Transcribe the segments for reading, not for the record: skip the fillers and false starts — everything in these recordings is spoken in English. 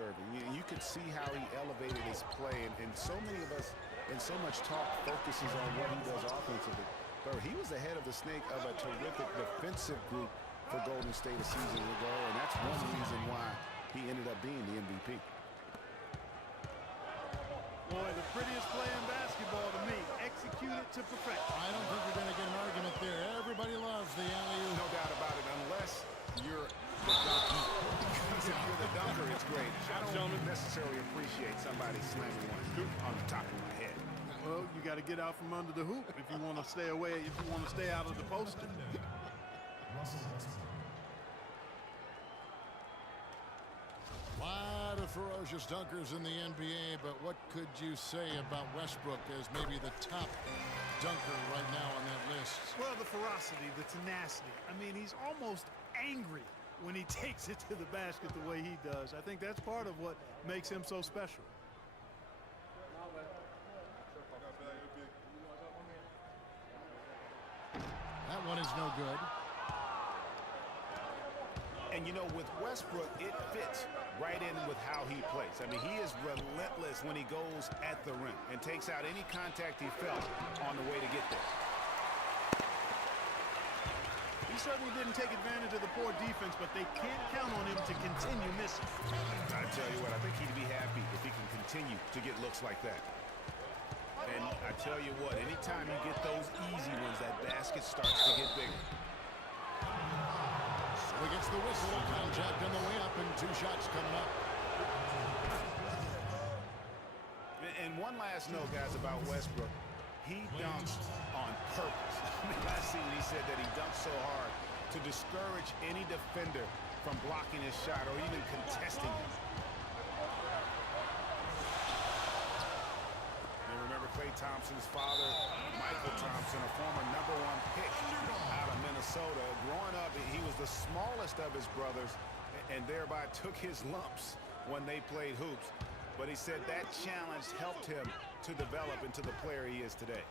deserving. You could see how he elevated his play, and so many of us, and so much talk focuses on what he does offensively. But he was ahead of the snake of a terrific defensive group for Golden State a season ago, and that's one reason why he ended up being the MVP. Boy, the prettiest play in basketball to me. Executed to perfection. I don't think you're going to get an argument there. Everybody loves the alley-oop. No doubt about it, unless you're the dunker. Because if you're the dunker, it's great. I don't necessarily appreciate somebody slamming one on the top of my head. Well, you got to get out from under the hoop if you want to stay away, if you want to stay out of the poster. A lot of ferocious dunkers in the NBA, but what could you say about Westbrook as maybe the top dunker right now on that list? Well, the ferocity, the tenacity. I mean, he's almost angry when he takes it to the basket the way he does. I think that's part of what makes him so special. That one is no good. And, you know, with Westbrook, it fits right in with how he plays. I mean, he is relentless when he goes at the rim and takes out any contact he felt on the way to get there. He certainly didn't take advantage of the poor defense, but they can't count on him to continue missing. I tell you what, I think he'd be happy if he can continue to get looks like that. And I tell you what, anytime you get those easy ones, that basket starts to get bigger. So he gets the whistle, contact on the way up, and 2 shots coming up. And one last note, guys, about Westbrook. He dunks on purpose. I mean, last season he said that he dunked so hard to discourage any defender from blocking his shot or even contesting it. And remember Klay Thompson's father, Michael Thompson, a former #1 pick out of Minnesota. Growing up, he was the smallest of his brothers and thereby took his lumps when they played hoops. But he said that challenge helped him to develop into the player he is today.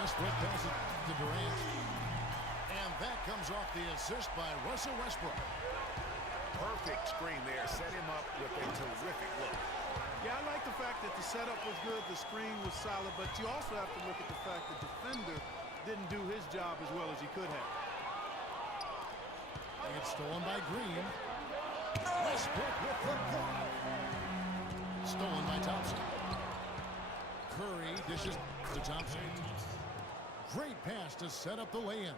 Westbrook does it to Durant. And that comes off the assist by Russell Westbrook. Perfect screen there. Set him up with a terrific look. Yeah, I like the fact that the setup was good, the screen was solid, but you also have to look at the fact that the defender didn't do his job as well as he could have. It's stolen by Green. Westbrook with the block. Stolen by Thompson. Curry dishes to Thompson. Great pass to set up the lay-in.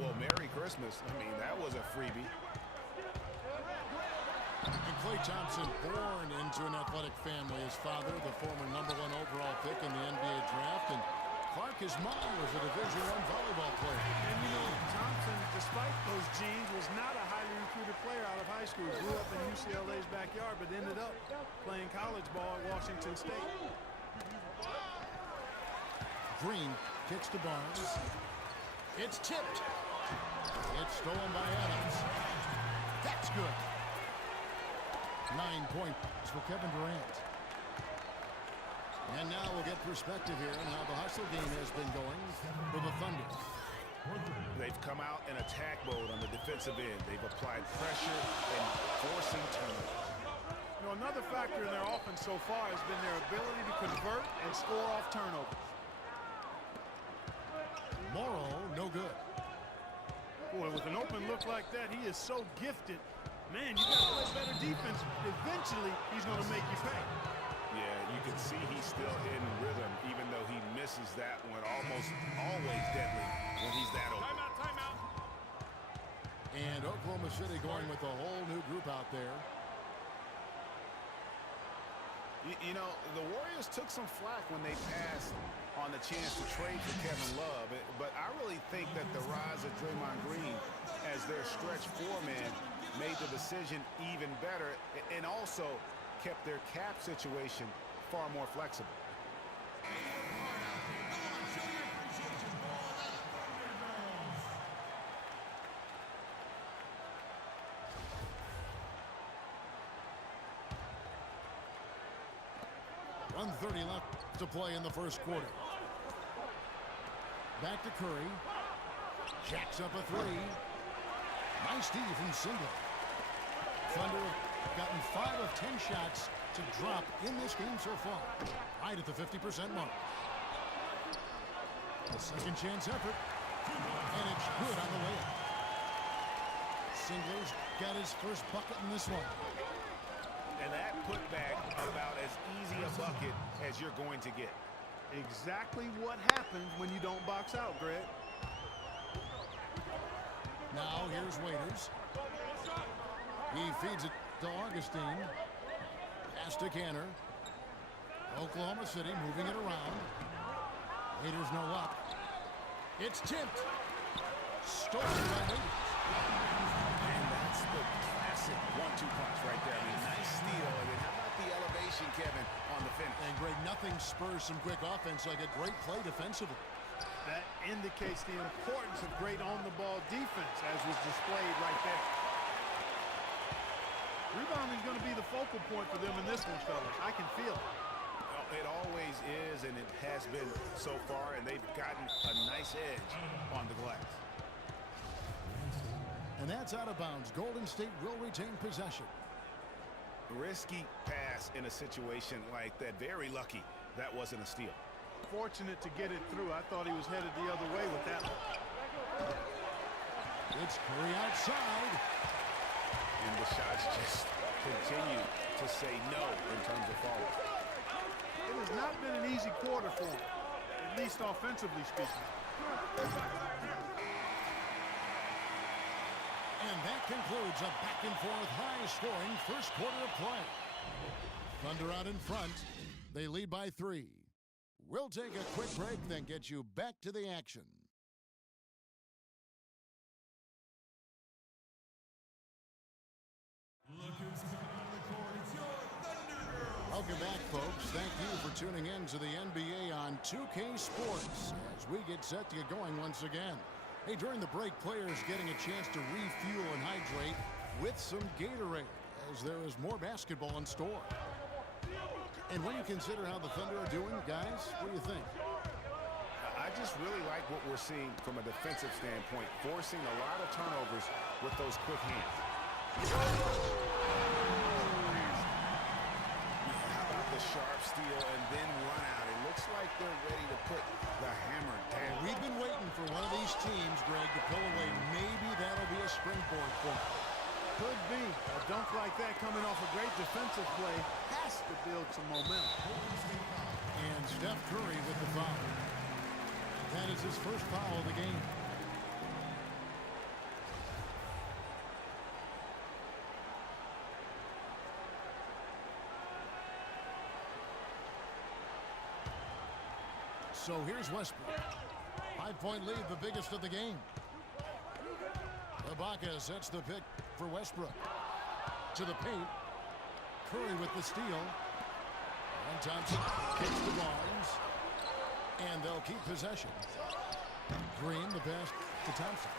Well, Merry Christmas. I mean, that was a freebie. And Klay Thompson, born into an athletic family. His father, the former #1 overall pick in the NBA draft, and Clark, his mom, was a Division I volleyball player. And, you know, Thompson, despite those genes, was not a highly recruited player out of high school. Grew up in UCLA's backyard, but ended up playing college ball at Washington State. Green kicks to Barnes. It's tipped. It's stolen by Adams. That's good. 9 points for Kevin Durant. And now we'll get perspective here on how the hustle game has been going for the Thunder. They've come out in attack mode on the defensive end. They've applied pressure and forcing turnovers. You know, another factor in their offense so far has been their ability to convert and score off turnovers. Morrow, no good. Boy, with an open look like that, he is so gifted. Man, you got to play better defense. Eventually, he's going to make you pay. Yeah, you can see he's still in rhythm, even though he misses that one. Almost always deadly when he's that open. Timeout, timeout. And Oklahoma City going with a whole new group out there. You know, the Warriors took some flack when they passed on the chance to trade for Kevin Love, but I really think that the rise of Draymond Green as their stretch four-man made the decision even better and also kept their cap situation far more flexible. .130 left to play in the first quarter. Back to Curry. Jacks up a three. Nice D from Singler. Thunder have gotten 5 of 10 shots to drop in this game so far. Right at the 50% mark. A second chance effort. And it's good on the layup. Singler's got his first bucket in this one. And that putback about as easy a bucket as you're going to get. Exactly what happens when you don't box out, Greg. Now here's Waiters. He feeds it to Augustine. Pass to Canner. Oklahoma City moving it around. Waiters no luck. It's tipped. Stolen by Waiters. And that's the classic 1-2 punch right there. I mean, nice steal. And then how about the elevation, Kevin, on the finish? And Greg, nothing spurs some quick offense like a great play defensively. That indicates the importance of great on-the-ball defense, as was displayed right there. Rebounding is going to be the focal point for them in this one, fellas. I can feel it. It always is, and it has been so far, and they've gotten a nice edge on the glass. And that's out of bounds. Golden State will retain possession. Risky pass in a situation like that. Very lucky that wasn't a steal. Fortunate to get it through. I thought he was headed the other way with that one. It's Curry outside. And the shots just continue to say no in terms of falling. It has not been an easy quarter for him, at least offensively speaking. And that concludes a back-and-forth, high-scoring first quarter of play. Thunder out in front. They lead by 3. We'll take a quick break, then get you back to the action. Welcome back, folks. Thank you for tuning in to the NBA on 2K Sports as we get set to get going once again. Hey, during the break, players getting a chance to refuel and hydrate with some Gatorade as there is more basketball in store. And when you consider how the Thunder are doing, guys, what do you think? I just really like what we're seeing from a defensive standpoint, forcing a lot of turnovers with those quick hands. How about the sharp steal and then run out? It looks like they're ready to put the hammer down. We've been waiting for one of these teams, Greg, to pull away. Maybe that'll be a springboard for them. Could be. A dunk like that coming off a great defensive play has to build some momentum. And Steph Curry with the foul. That is his first foul of the game. So here's Westbrook. 5-point lead, the biggest of the game. Ibaka sets the pick for Westbrook. To the paint. Curry with the steal. And Thompson kicks to Barnes. And they'll keep possession. Green, the pass to Thompson.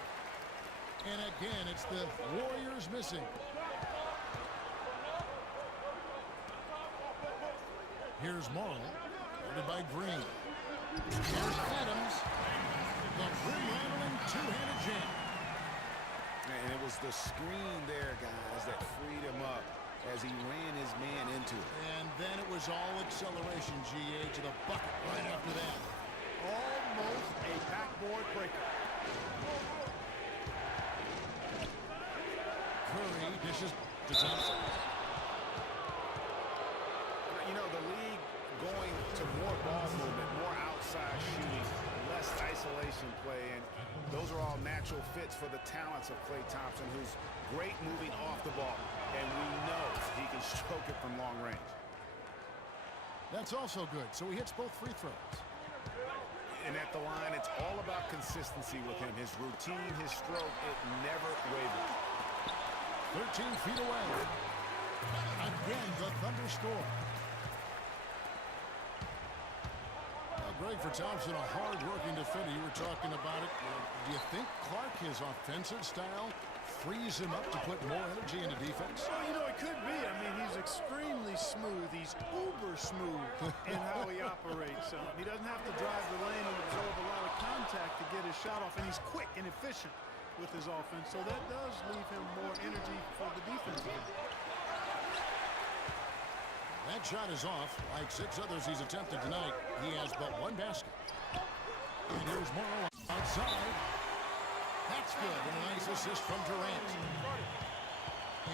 And again, it's the Warriors missing. Here's Morrow. Guarded by Green. Here's Adams. The rim-rattling two-handed jam. And it was the screen there, guys, that freed him up as he ran his man into it. And then it was all acceleration, GA, to the bucket right after that. Almost a backboard breaker. Curry dishes to Thompson. You know, the league going to more ball movement, more outside shooting, less isolation play, and those are all natural fits for the talents of Klay Thompson, who's great moving off the ball, and we know he can stroke it from long range. That's also good, so he hits both free throws. And at the line, it's all about consistency with him. His routine, his stroke, it never wavers. 13 feet away. Again, the Thunder score. Greg, for Thompson, a hard-working defender. You were talking about it. Do you think Clark, his offensive style, frees him up to put more energy into defense? Well, you know, it could be. I mean, he's extremely smooth. He's uber smooth in how he operates. He doesn't have to drive the lane and absorb a lot of contact to get his shot off, and he's quick and efficient with his offense, so that does leave him more energy for the defense. That shot is off. Like 6 others he's attempted tonight, he has but 1 basket. And here's Morrow outside. That's good. And a nice assist from Durant.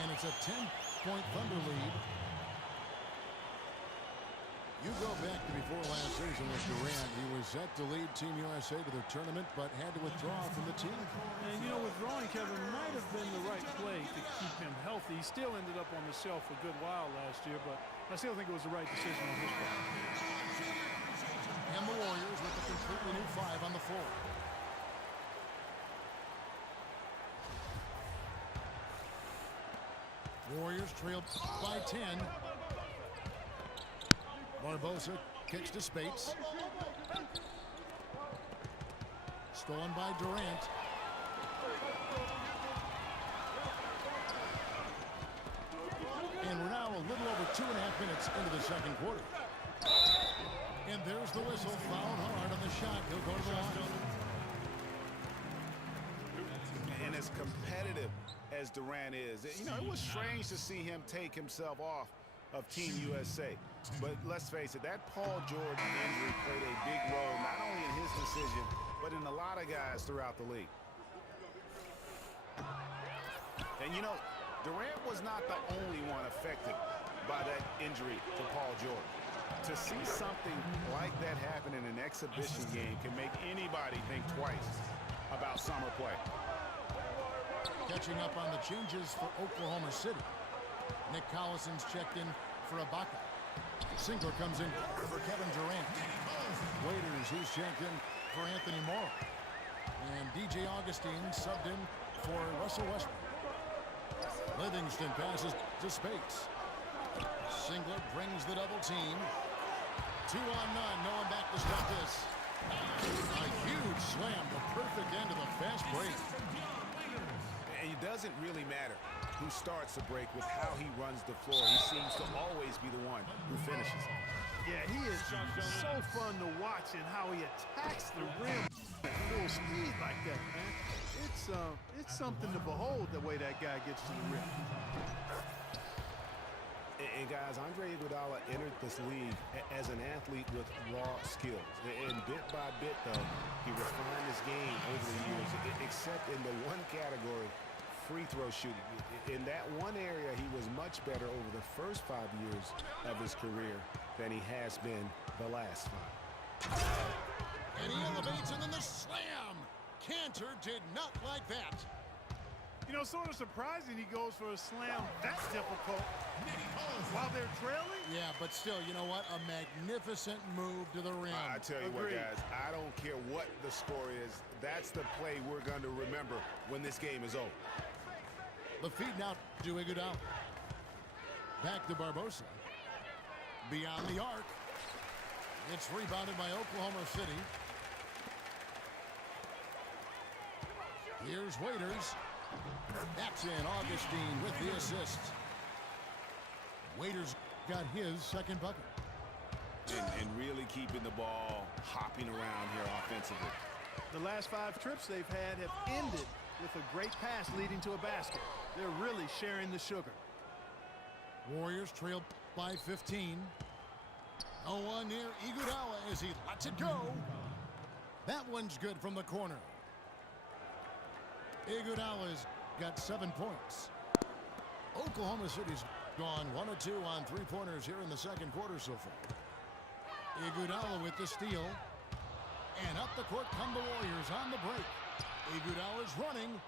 And it's a 10-point Thunder lead. You go back to before last season with Durant. He was set to lead Team USA to the tournament, but had to withdraw from the team. And, you know, withdrawing Kevin might have been the right play to keep him healthy. He still ended up on the shelf a good while last year, but I still think it was the right decision on his part. And the Warriors with a completely new 5 on the floor. Warriors trail by 10. Barbosa kicks to Spates. Stolen by Durant. And we're now a little over 2.5 minutes into the second quarter. And there's the whistle. Fouled hard on the shot. He'll go to the line. And as competitive as Durant is, you know, it was strange to see him take himself off of Team USA. But let's face it, that Paul George injury played a big role, not only in his decision, but in a lot of guys throughout the league. And, you know, Durant was not the only one affected by that injury to Paul George. To see something like that happen in an exhibition game can make anybody think twice about summer play. Catching up on the changes for Oklahoma City. Nick Collison's checked in for Ibaka. Singler comes in for Kevin Durant. Waiters, he's checked in for Anthony Morrow. And DJ Augustine subbed in for Russell Westbrook. Livingston passes to Spates. Singler brings the double team. 2 on none. No one back to stop this. A huge slam. The perfect end of the fast break. And it doesn't really matter who starts the break with how he runs the floor. He seems to always be the one who finishes. Yeah, he is so fun to watch and how he attacks the rim at full speed like that, man. It's something to behold the way that guy gets to the rim. And guys, Andre Iguodala entered this league as an athlete with raw skills. And bit by bit, though, he refined his game over the years, except in the one category, free throw shooting. In that one area, he was much better over the first 5 years of his career than he has been the last 5. And he elevates, and then the slam. Cantor did not like that. You know, sort of surprising he goes for a slam that difficult while they're trailing. Yeah, but still, you know what? A magnificent move to the rim. I tell you what, guys, I don't care what the score is. That's the play we're going to remember when this game is over. The feed now to Iguodala. Back to Barbosa. Beyond the arc. It's rebounded by Oklahoma City. Here's Waiters. That's in. Augustine with the assist. Waiters got his second bucket. And really keeping the ball hopping around here offensively. The last 5 trips they've had have ended with a great pass leading to a basket. They're really sharing the sugar. Warriors trail by 15. No one near Iguodala as he lets it go. That one's good from the corner. Iguodala's got 7 points. Oklahoma City's gone 1 of 2 on 3-pointers here in the second quarter so far. Iguodala with the steal. And up the court come the Warriors on the break. Iguodala's running.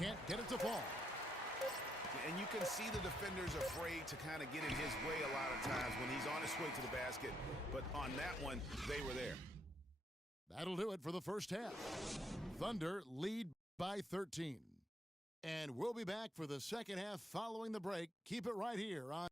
Can't get it to fall. And you can see the defenders afraid to kind of get in his way a lot of times when he's on his way to the basket. But on that one, they were there. That'll do it for the first half. Thunder lead by 13. And we'll be back for the second half following the break. Keep it right here on